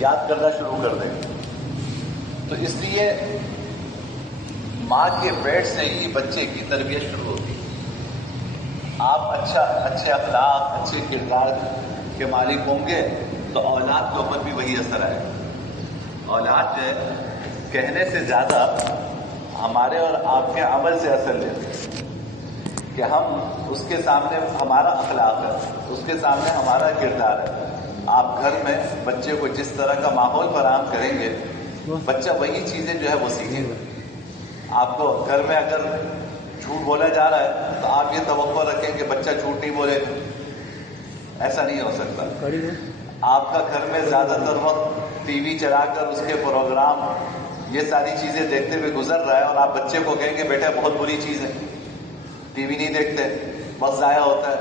یاد کرنا شروع کر دیں گے. تو اس لیے ماں کے پیٹ سے ہی بچے کی تربیت شروع ہوتی ہے. آپ اچھے اخلاق، اچھے کردار کے مالک ہوں گے تو اولاد کے اوپر بھی وہی اثر آئے گا. اولاد جو ہے کہنے سے زیادہ ہمارے اور آپ کے عمل سے اثر لیتے ہیں کہ ہم اس کے سامنے ہمارا اخلاق ہے، اس کے سامنے ہمارا کردار ہے. آپ گھر میں بچے کو جس طرح کا ماحول فراہم کریں گے بچہ وہی چیزیں جو ہے وہ سیکھے گا. آپ کو گھر میں اگر جھوٹ بولا جا رہا ہے تو آپ یہ توقع رکھیں کہ بچہ جھوٹ نہیں بولے گا. ایسا نہیں ہو سکتا. آپ کا گھر میں زیادہ تر وقت ٹی وی چلا کر اس کے پروگرام یہ ساری چیزیں دیکھتے ہوئے گزر رہا ہے اور آپ بچے کو کہیں کہ بیٹا بہت بری چیز ہے، ٹی وی نہیں دیکھتے، وقت ضائع ہوتا ہے،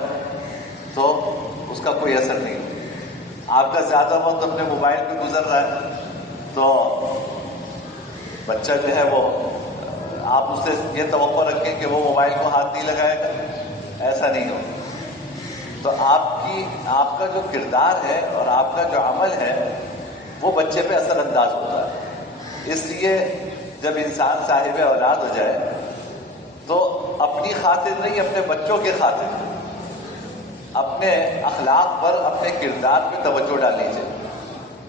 تو اس کا کوئی اثر نہیں. آپ کا زیادہ وقت اپنے موبائل پہ گزر رہا ہے تو بچہ جو ہے وہ آپ اس سے یہ توقع رکھیں کہ وہ موبائل کو ہاتھ نہیں لگائے گا. ایسا نہیں ہو. تو آپ کا جو کردار ہے اور آپ کا جو عمل ہے وہ بچے پہ اثر انداز ہوتا ہے. اس لیے جب انسان صاحب اولاد ہو جائے تو اپنی خاطر نہیں، اپنے بچوں کے خاطر اپنے اخلاق پر، اپنے کردار پہ توجہ ڈالنی چاہیے.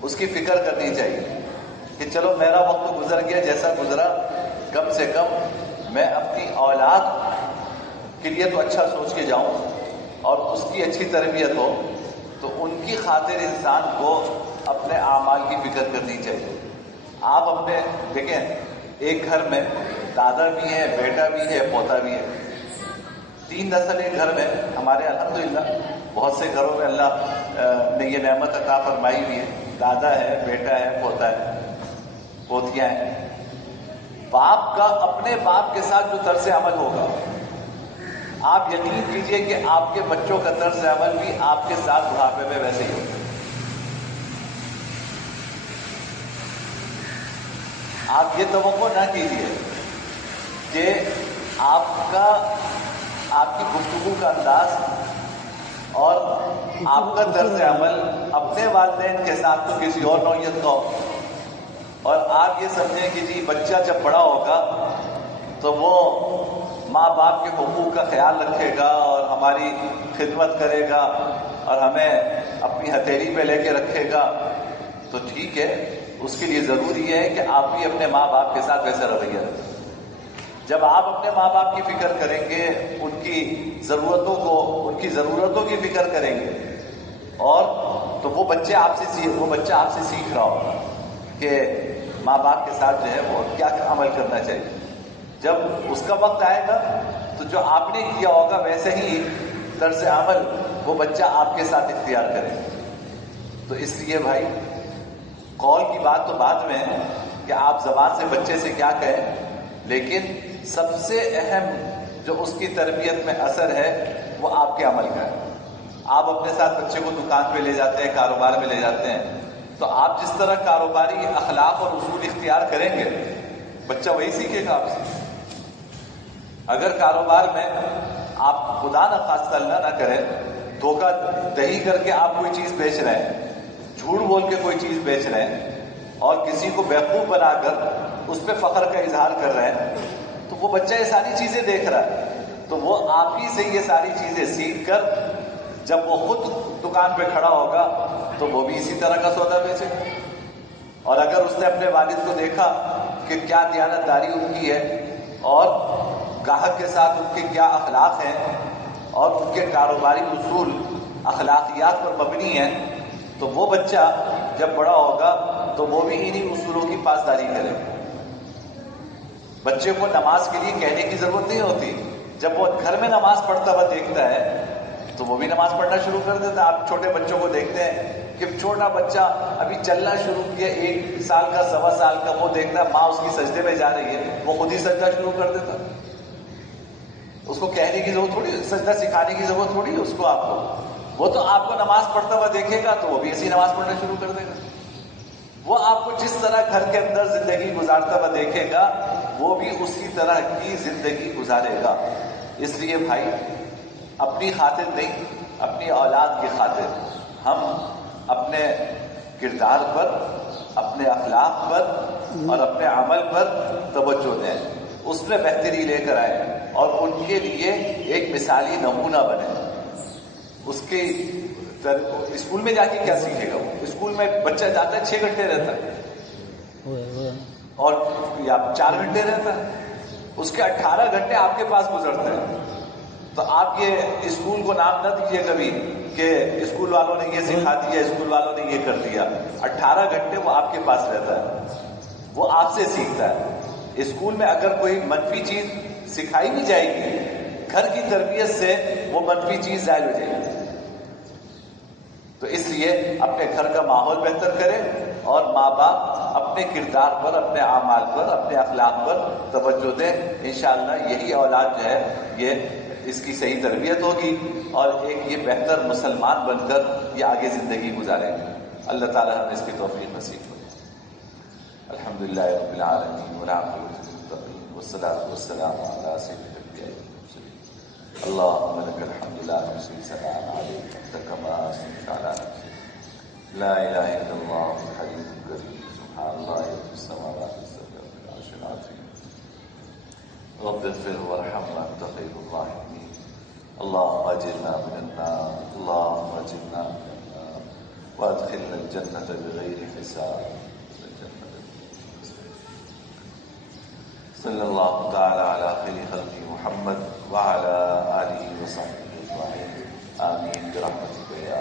اس کی فکر کرنی چاہیے کہ چلو میرا وقت گزر گیا جیسا گزرا، کم سے کم میں اپنی اولاد کے لیے تو اچھا سوچ کے جاؤں اور اس کی اچھی تربیت ہو. تو ان کی خاطر انسان کو اپنے اعمال کی فکر کرنی چاہیے. آپ اپنے دیکھیں ایک گھر میں دادا بھی ہے، بیٹا بھی ہے، پوتا بھی ہے. 3 نسل ایک گھر میں. ہمارے الحمدللہ بہت سے گھروں میں اللہ نے یہ نعمت عطا فرمائی ہوئی ہے. دادا ہے، بیٹا ہے، پوتا ہے، پوتیاں ہیں. باپ کا اپنے باپ کے ساتھ جو طرز عمل ہوگا آپ یقین کیجئے کہ آپ کے بچوں کا طرز عمل بھی آپ کے ساتھ بڑھاپے میں ویسے ہی ہوگا. آپ یہ توقع نہ کیجئے کہ آپ کی گفتگو کا انداز اور آپ کا طرز عمل اپنے والدین کے ساتھ تو کسی اور نوعیت کا ہو اور آپ یہ سمجھیں کہ جی بچہ جب بڑا ہوگا تو وہ ماں باپ کے حقوق کا خیال رکھے گا اور ہماری خدمت کرے گا اور ہمیں اپنی ہتھیلی پہ لے کے رکھے گا. تو ٹھیک ہے، اس کے لیے ضروری ہے کہ آپ بھی اپنے ماں باپ کے ساتھ ویسا رویہ رکھیں. جب آپ اپنے ماں باپ کی فکر کریں گے، ان کی ضرورتوں کی فکر کریں گے اور تو وہ بچہ آپ سے سیکھ رہا ہوگا کہ ماں باپ کے ساتھ جو ہے وہ کیا عمل کرنا چاہیے. جب اس کا وقت آئے گا تو جو آپ نے کیا ہوگا ویسے ہی طرز عمل وہ بچہ آپ کے ساتھ اختیار کرے. تو اس لیے بھائی قول کی بات تو بعد میں ہے کہ آپ زبان سے بچے سے کیا کہیں، لیکن سب سے اہم جو اس کی تربیت میں اثر ہے وہ آپ کے عمل کا ہے. آپ اپنے ساتھ بچے کو دکان پہ لے جاتے ہیں، کاروبار میں لے جاتے ہیں، تو آپ جس طرح کاروباری اخلاق اور اصول اختیار کریں گے بچہ وہی سیکھے گا آپ سے. اگر کاروبار میں آپ خدا نخواستہ اللہ نہ کرے دھوکہ دہی کر کے آپ کوئی چیز بیچ رہے ہیں، جھوٹ بول کے کوئی چیز بیچ رہے ہیں اور کسی کو بیوقوف بنا کر اس پہ فخر کا اظہار کر رہے ہیں تو وہ بچہ یہ ساری چیزیں دیکھ رہا ہے. تو وہ آپ ہی سے یہ ساری چیزیں سیکھ کر جب وہ خود دکان پہ کھڑا ہوگا تو وہ بھی اسی طرح کا سودا بیچے. اور اگر اس نے اپنے والد کو دیکھا کہ کیا دیانتداری ان کی ہے اور گاہک کے ساتھ ان کے کیا اخلاق ہیں اور ان کے کاروباری اصول اخلاقیات پر مبنی ہیں، تو وہ بچہ جب بڑا ہوگا تو وہ بھی انہی اصولوں کی پاسداری کرے. بچے کو نماز کے لیے کہنے کی ضرورت نہیں ہوتی. جب وہ گھر میں نماز پڑھتا ہوا دیکھتا ہے تو وہ بھی نماز پڑھنا شروع کر دیتا ہے. آپ چھوٹے بچوں کو دیکھتے ہیں کہ چھوٹا بچہ ابھی چلنا شروع کیا، 1 سال کا، 1.25 سال کا، وہ دیکھتا ہے ماں اس کی سجدے میں جا رہی ہے، وہ خود ہی سجدہ شروع کر دیتا. اس کو کہنے کی ضرورت تھوڑی، سجدہ سکھانے کی ضرورت تھوڑی ہے اس کو. آپ کو وہ تو آپ کو نماز پڑھتا ہوا دیکھے گا تو وہ بھی ایسی نماز پڑھنا شروع کر دے گا. وہ آپ کو جس طرح گھر کے اندر زندگی گزارتا ہوا دیکھے گا وہ بھی اسی طرح کی زندگی گزارے گا. اس لیے بھائی اپنی خاطر نہیں، اپنی اولاد کی خاطر ہم اپنے کردار پر، اپنے اخلاق پر اور اپنے عمل پر توجہ دیں، اس میں بہتری لے کر آئیں اور ان کے لیے ایک مثالی نمونہ بنے. اس کے اسکول میں جا کے کیا سیکھے گا؟ وہ اسکول میں بچہ جاتا ہے 6 گھنٹے رہتا ہے اور یا 4 گھنٹے رہتا ہے، اس کے 18 گھنٹے آپ کے پاس گزرتے ہیں. تو آپ یہ اسکول کو نام نہ دیجیے کبھی کہ اسکول والوں نے یہ سکھا دیا، اسکول والوں نے یہ کر دیا. 18 گھنٹے وہ آپ کے پاس رہتا ہے، وہ آپ سے سیکھتا ہے. اسکول میں اگر کوئی منفی چیز سکھائی بھی جائے گی، گھر کی تربیت سے وہ منفی چیز ظاہر ہو جائے گی. تو اس لیے اپنے گھر کا ماحول بہتر کریں اور ماں باپ اپنے کردار پر، اپنے اعمال پر، اپنے اخلاق پر توجہ دیں. انشاءاللہ یہی اولاد جو ہے یہ اس کی صحیح تربیت ہوگی اور ایک یہ بہتر مسلمان بن کر یہ آگے زندگی گزاریں گے. اللہ تعالی ہمیں اس کی توفیق نصیب کرے. الحمدللہ رب العالمین والعاقبۃ للمتقین والصلاۃ والسلام علی سید الانبیاء والمرسلین. اللهم لك الحمد لا نحصي ثناء عليك انت كما اثنيت على نفسك. لا اله الا الله الحليم الكريم. سبحان الله رب السماوات والارض رب العرش العظيم. رب اغفر وارحم وانت خير الراحمين. اللهم اجرنا من النار، اللهم اجرنا من النار وادخلنا الجنة بغير حساب. صلی اللہ تعالی علی خیر خلق محمد وعلی آلہ وصحبہ اجمعین. آمین برحمتک یا